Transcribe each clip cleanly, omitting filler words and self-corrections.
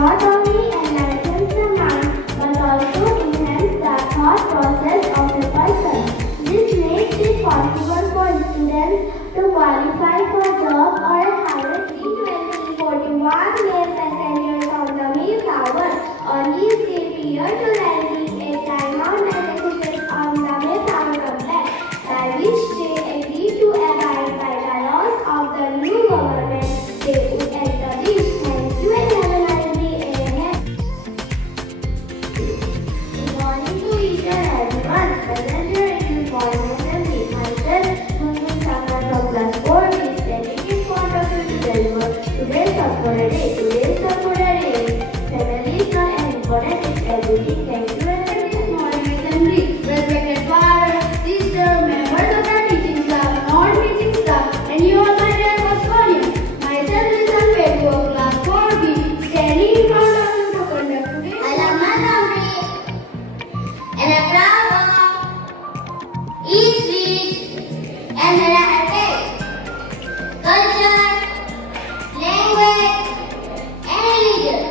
not only enlightens the mind but also enhances the thought process of the person. This makes it possible for students to qualify for job or a higher in 2041 male passengers on the Mayflower on his day prior to landing a timeout messages on the Mayflower complex, by which they agreed to abide by the laws of the new government they would establish. Thank you and have a nice day ahead. Good morning to each and everyone present here in this morning assembly. Myself, Gungun Sangha from class 4 is standing in front of you to deliver today's Sankara Day. Today's Sankara Day family is not as important as everything. Thank you and have this morning assembly. Respected father, sister, members of the teaching staff, non-teaching staff, and you all my dear Bosconians. Myself is Sanpetu of class 4B, standing in front of you to conduct today. I love my country and I'm proud of each speech and the heritage, culture, language, and religion.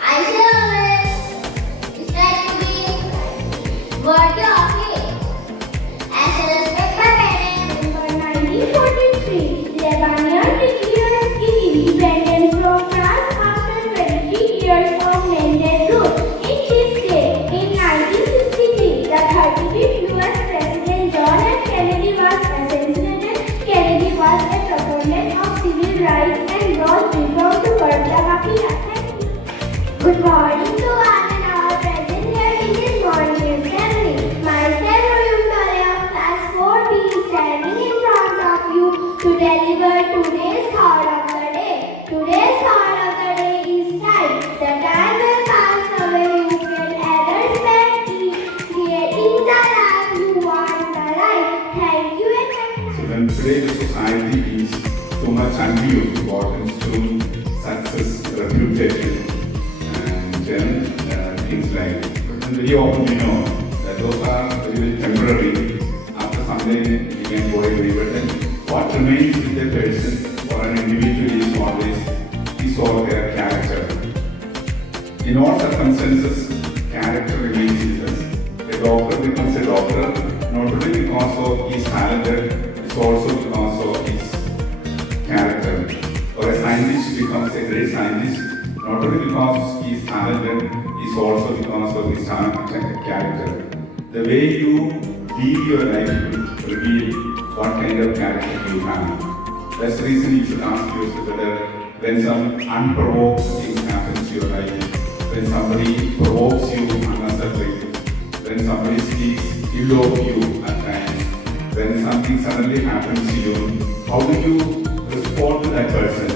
I shall always strive to be worthy of it. I shall respect my parents. In 1943, Lebanon declared its independence from France after 23 years of landed rule in this state. In 1963, the 35th US President John F. Kennedy was assassinated. Kennedy was a proponent of civil rights and brought reform to curb the mafia. Thank you. Good morning to all and all present here in this morning assembly. Myself, Royum of class 4B, standing in front of you to deliver today's thought of the day. Today's thought of the day is time. The time will pass away. You can either spend it creating the life you want the life. Thank you and So then today the society is so much undue importance to success, reputation, and things like that. But very often we know that those are very temporary. After some time we can go away. But then what remains with a person or an individual is all their character. In all circumstances, character remains with us. A doctor becomes a doctor not only because of his talented, it's also because of his character. Or a scientist becomes a great scientist not only because he is talented, it's also because of his character. The way you lead your life will reveal what kind of character you have. That's the reason you should ask yourself whether when some unprovoked thing happens to your life, when somebody provokes you unnecessarily, when somebody speaks ill of you at times, when something suddenly happens to you, how do you respond to that person?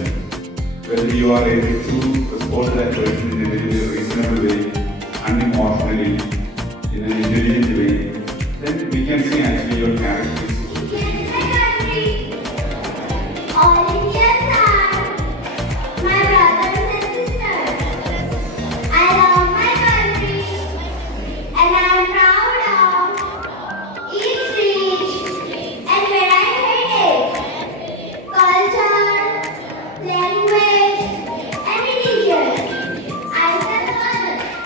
Whether you are able to respond to that person in a very reasonable way, unemotionally, in an intelligent way, then we can say actually your character is good. Yes, my country. All Indians are my brothers and sisters. I love my country and I am proud of each speech and varied heritage, culture, language, and religion. I am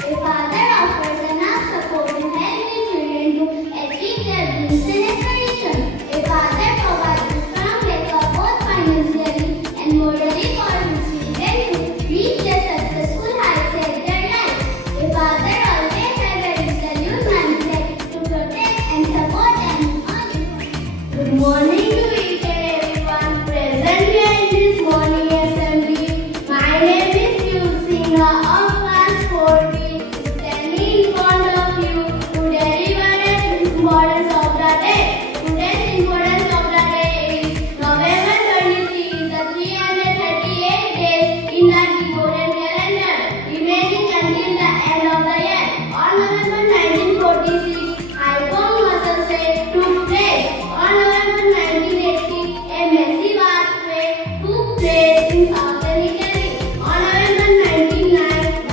a father offers enough support and helping children to achieve their dreams and aspirations. A father provides a strong backup both financially and morally for his children to reach their successful heights in their life. A father always has a resolute mindset to protect and support them all. Good morning to each and everyone present here in this morning assembly. My name is Yusina of class 4B, standing in front of you to deliver the importance of the day. Today's importance of the day is November 23 is the 338 days in the Gregorian calendar, remaining until the end of the year. On November 1946, iPhone was set took place. On November 1980, a massive earthquake took place in southern Italy. On November 1999,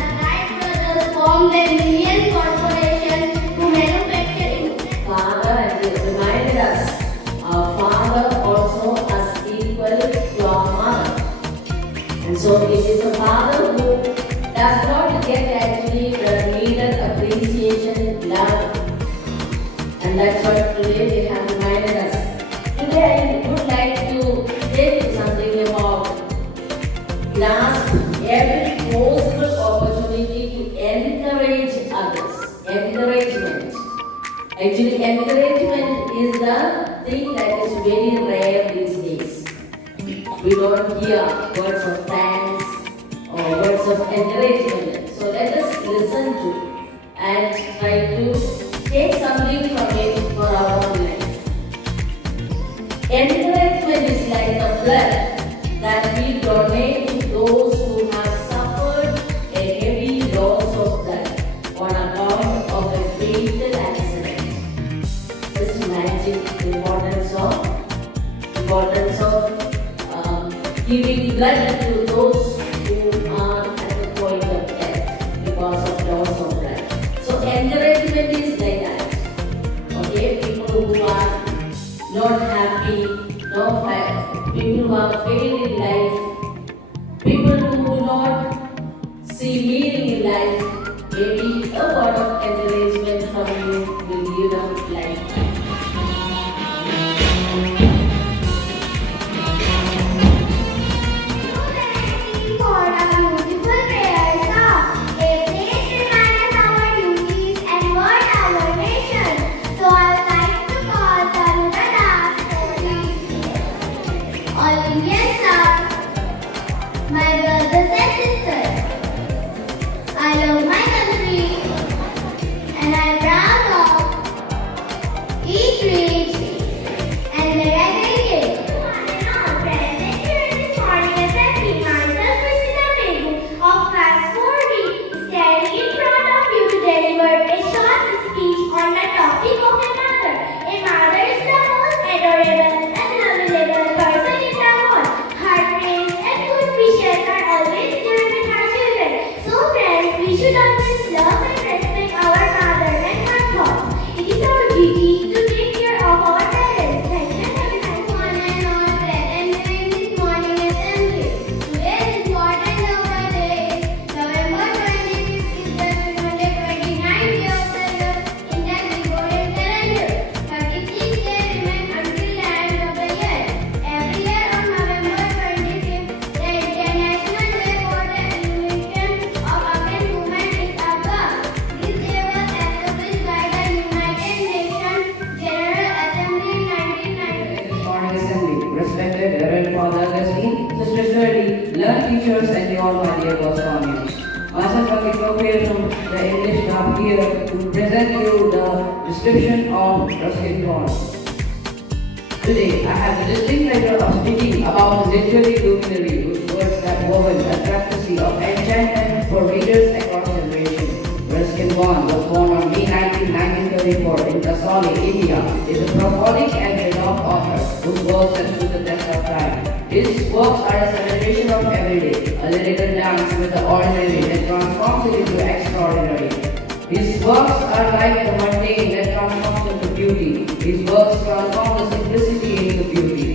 Actually, encouragement is the thing that is very rare these days. We don't hear words of thanks or words of encouragement. So let us listen to and try to take something from it for our own life. Encouragement is like the blood that we donate to those who have suffered a heavy loss of blood on account of a fatal accident. Just imagine the importance of giving blood to those who are at the point of death because of loss of blood. So encouragement is like that. Okay, people who are not happy, people who are failed in life, people who do not see meaning in life, maybe a word of encouragement from you will give them life. My brothers and sisters, I love my country and I'm proud of each rich and the aggregate. Present here this morning as I see myself Priscilla Megu of class 4B standing in front of you to deliver a short speech on the topic of a mother. A mother is the most adorable and lovable person in the world. Her praise and good wishes are always given with her children. So friends, we should always love and respect our mother and her thoughts. It is our duty to take care of our parents. Thank you very much. One and all present during this morning assembly. Today is important our day. November 25th is the 29th day of the year in the Gregorian calendar. 36 days remain until the end of the year. Every year on November 25th, the International Day for the Elimination of Organ Movement is observed. This day was established by the United Nations General Assembly in 1990. Morning Assembly, respected Reverend Father Augustine, Sister Shirley, learned teachers and all my dear Bosconians. Myself Akiko from the English Club here to present you the description of Ruskin Bond. Today, I have the distinct pleasure of speaking about the literary luminary whose words have woven a tapestry of enchantment for readers across generations. Ruskin Bond was born on May 19, 1934 in Kasoli, India, is a prolific and renowned author whose works have stood the test of time. His works are a celebration of everyday, a lyrical dance with the ordinary that transforms it into extraordinary. His works are like the mundane that transforms into beauty. His works transform the simplicity into beauty.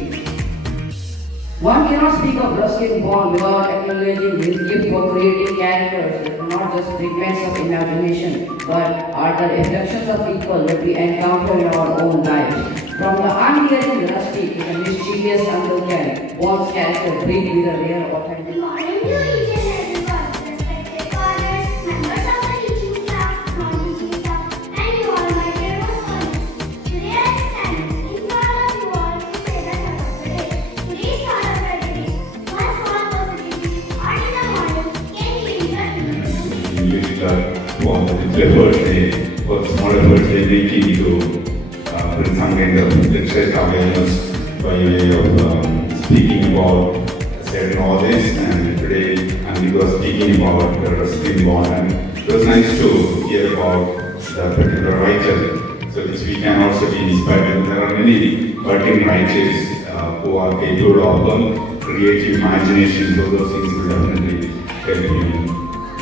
One cannot speak of Ruskin Bond without acknowledging his gift for creating characters that are not just figments of imagination, but are the reflections of people that we encounter in our own lives. From the uncaring rustic to the mischievous Uncle Ken, Bond's character breathed with a rare Good authenticity. morning to each and everyone, respected fathers, members of the teaching staff, non-teaching staff, and you all my dear Bosconians. Today I stand in front of you all to say the thought of the day. Today's thought of the day is, one small positivity early in the morning can change your English club was the effort for small efforts they making to bring some kind of literature awareness by way of speaking about certain authors, and today Andy was speaking about the Ruskin Bond, and it was nice to hear about the particular writer, so which we can also be inspired. There are many budding writers who are capable of creative imagination, so those things will definitely help you.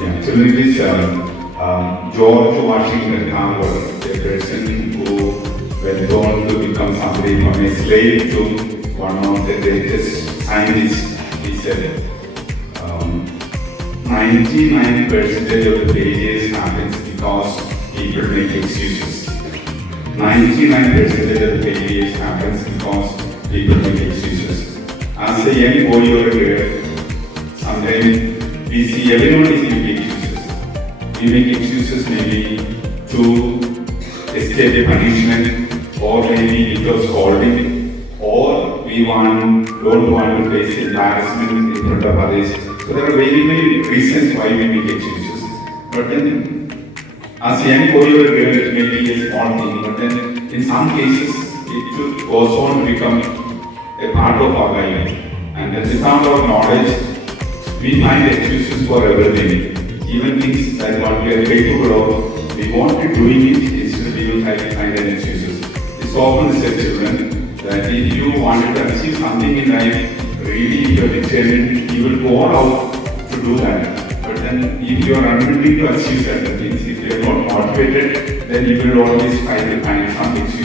Yeah, so it is George Washington Carver, a person who went on to become somebody from a slave to one of the greatest scientists. He said 99% of the failures happens because people make excuses. 99% of the failures happens because people make excuses. As a young boy or a girl, sometimes we see everyone is making excuses. We make excuses maybe to escape a punishment, or maybe it was scolding, or we don't want to face embarrassment in front of others. So there are very many reasons why we make excuses. But then, as young boy or girl, it may be a small thing, but then in some cases, it goes on to become a part of our life. And then without our knowledge, we find excuses for everything. Even things that what we are capable of, we won't be doing it, instead we will find an excuses. It's often said, children, that if you wanted to achieve something in life, really if you are determined, you will go all out to do that. But then if you are unwilling to achieve certain things, if you are not motivated, then you will always try to find some excuses